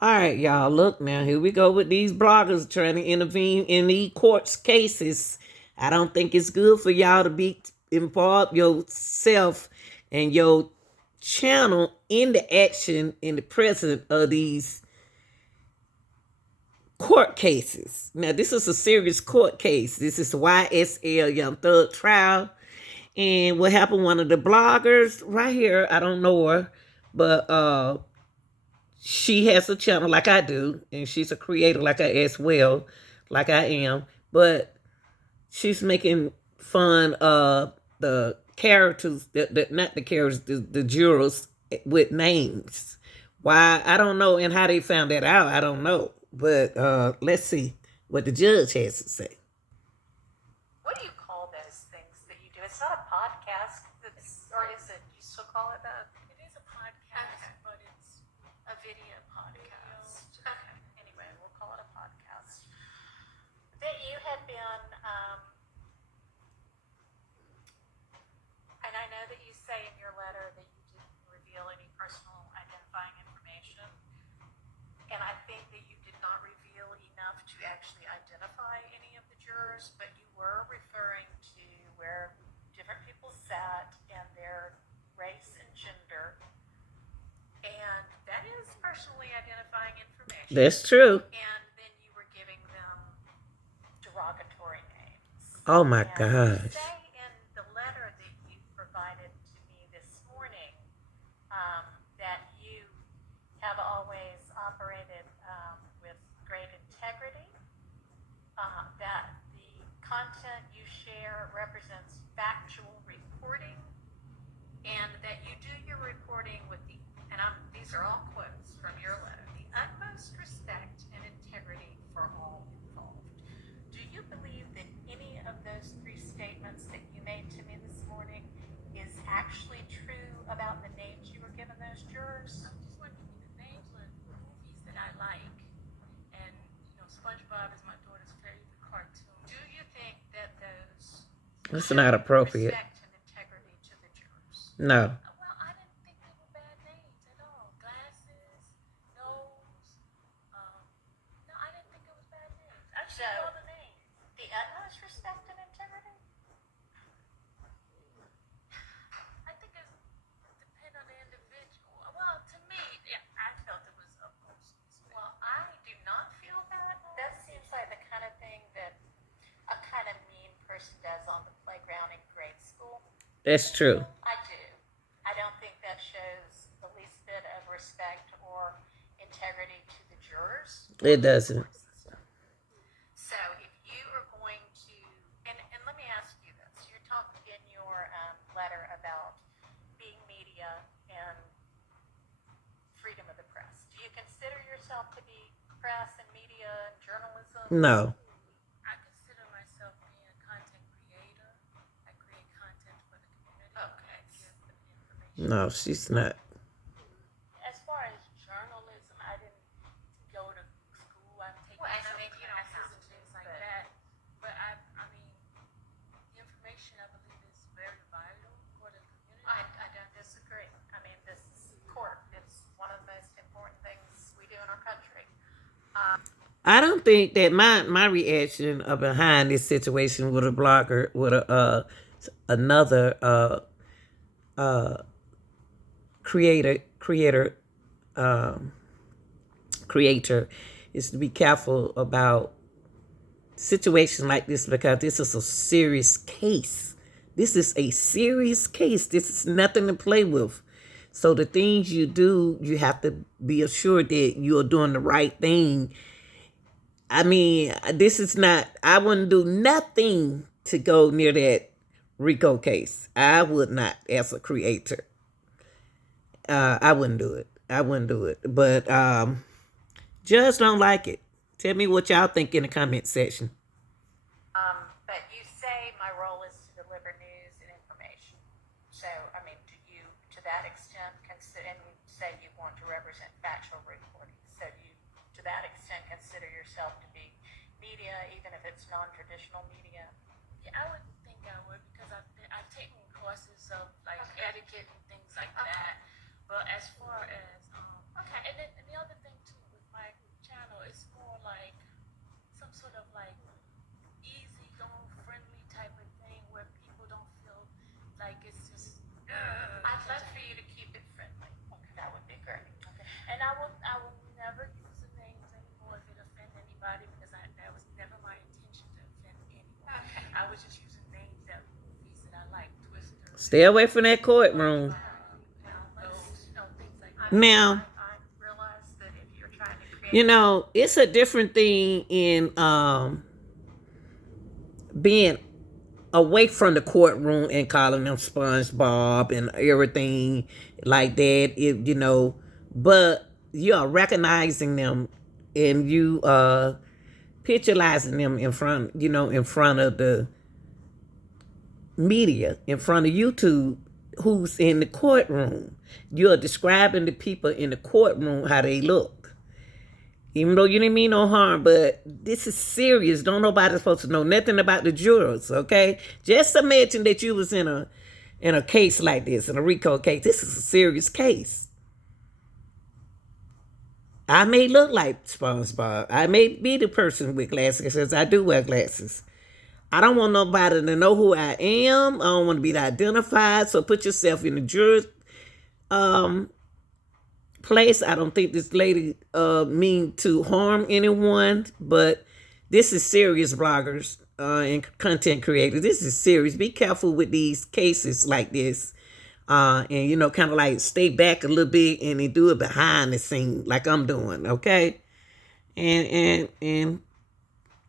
All right, y'all. Look now, here we go with these bloggers trying to intervene in these courts cases. I don't think it's good for y'all to be involved yourself and your channel in the action in the presence of these court cases. Now, this is a serious court case. This is YSL Young Thug trial. And what happened, one of the bloggers right here, I don't know her, but she has a channel like I do, and she's a creator like I as well, like I am. But she's making fun of the characters, not the characters, the jurors with names. Why, I don't know, and how they found that out, I don't know. But let's see what the judge has to say. What do you call those things that you do? It's not a podcast, or is it? You still call it that? It is a podcast, but it's a video podcast. Okay. Anyway, we'll call it a podcast. That you had been, and I know that you say in your letter that you didn't reveal any personal identifying information, and I think that you did not reveal enough to actually identify any of the jurors, but you were referring to where different people sat and their race and gender, and that is personally identifying information. That's true. And then you were giving them derogatory names. Oh my And gosh. you say in the letter that you provided to me this morning that you have always operated with great integrity, that the content you share represents factual reporting, and that you do your reporting with these are all quotes from your letter, the utmost respect and integrity for all involved. Do you believe that any of those three statements that you made to me this morning is actually true about the names you were giving those jurors? I'm just wondering the names of movies that I like, and SpongeBob is my daughter's favorite cartoon. Do you think that those That's not appropriate. respect and integrity to the jurors? No. Well, I didn't think they were bad names at all. Glasses, nose. No, I didn't think it was bad names. I just So- all the names. The utmost respect and integrity? I think it depends on the individual. Well, to me, yeah, I felt it was utmost respect. Well, I do not feel that. That seems like the kind of thing that a kind of mean person does on the playground in grade school. That's true. I do. I don't think that shows the least bit of respect or integrity to the jurors. It doesn't. So if you are going to, and let me ask you this, you're talking in your letter about being media and freedom of the press. Do you consider yourself to be press and media and journalism? No. I consider myself being a content creator. I create content for the community. Okay. I give them information. No, she's not. As far as journalism, I didn't go to school. I've taken Well, I some think you don't classes have and to, things like but- that. But I mean, the information I believe is very vital for the community. I don't disagree. I mean, this court, it's one of the most important things we do in our country. I don't think that my reaction behind this situation with a blogger, with another creator is to be careful about situations like this, because this is a serious case. This is a serious case. This is nothing to play with. So the things you do, you have to be assured that you're doing the right thing. I mean, this is not, I wouldn't do nothing to go near that RICO case. I would not, as a creator. I wouldn't do it. I wouldn't do it. But just don't like it. Tell me what y'all think in the comment section. But you say my role is to deliver news and information. So, I mean, do you, to that extent, consider, and you say you want to represent factual reporting, so you, to that extent, consider yourself to be media, even if it's non-traditional media? Yeah, I would think I would, because I've taken courses of like Okay. etiquette and things like Okay. that. But as far as Okay. and then and the other thing too with never use the names anymore if it offend anybody because that was never my intention to offend anyone. Okay. I was just using names that movies that I like, Twister, Stay away from that courtroom. things like I that. mean, Now, I realize that if you're trying to create, you know, it's a different thing in being away from the courtroom and calling them SpongeBob and everything like that. You know, but you are recognizing them and you picturizing them in front, you know, in front of the media, in front of YouTube, who's in the courtroom. You're describing the people in the courtroom how they look. Even though you didn't mean no harm, but this is serious. Don't nobody supposed to know nothing about the jurors, okay? Just imagine that you was in a case like this, in a RICO case. This is a serious case. I may look like SpongeBob. I may be the person with glasses because I do wear glasses. I don't want nobody to know who I am. I don't want to be identified. So put yourself in the juror's place. I don't think this lady mean to harm anyone, but this is serious, bloggers and content creators. This is serious. Be careful with these cases like this. And you know, kind of like stay back a little bit and then do it behind the scene like I'm doing, okay? And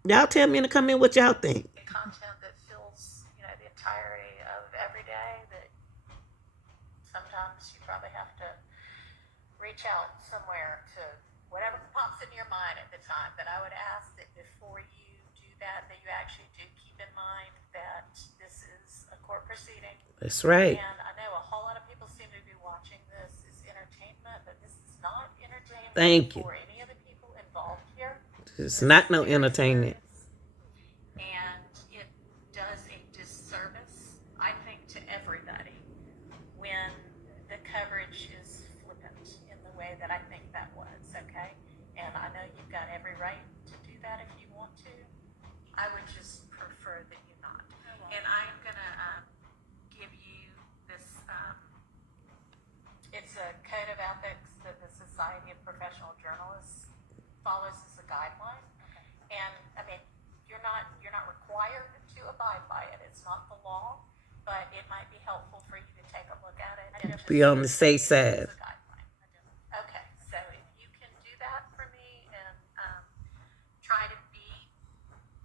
y'all tell me in the comment what y'all think. content that fills, the entirety of every day, that sometimes you probably have to reach out somewhere to whatever pops in your mind at the time. But I would ask that before you do that you actually do keep in mind that this is a court proceeding. That's right. And I know a whole lot of people seem to be watching this as entertainment, but this is not entertainment. Thank you. For any of the people involved here. It's not no entertainment. And it does a disservice, I think, to everybody when the coverage is flippant in the way that I think that was, okay? And I know you've got every right to do that if you want to. I would just prefer that you not. And I'm gonna give you this, it's a code of ethics that the Society of Professional Journalists follows as a guideline. Okay. And I mean, you're not required to abide by it. It's not the law, but it might be helpful for you to take a look at it. And Be on the safe side. It's a guideline. Okay, so if you can do that for me and try to be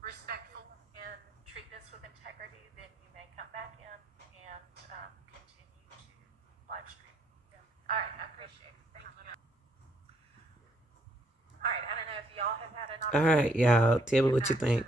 respectful and treat this with integrity, then you may come back in and continue to live stream. All right, I appreciate it. Thank you. All right, I don't know if y'all have had an All right, opportunity. y'all. Tell me what you think.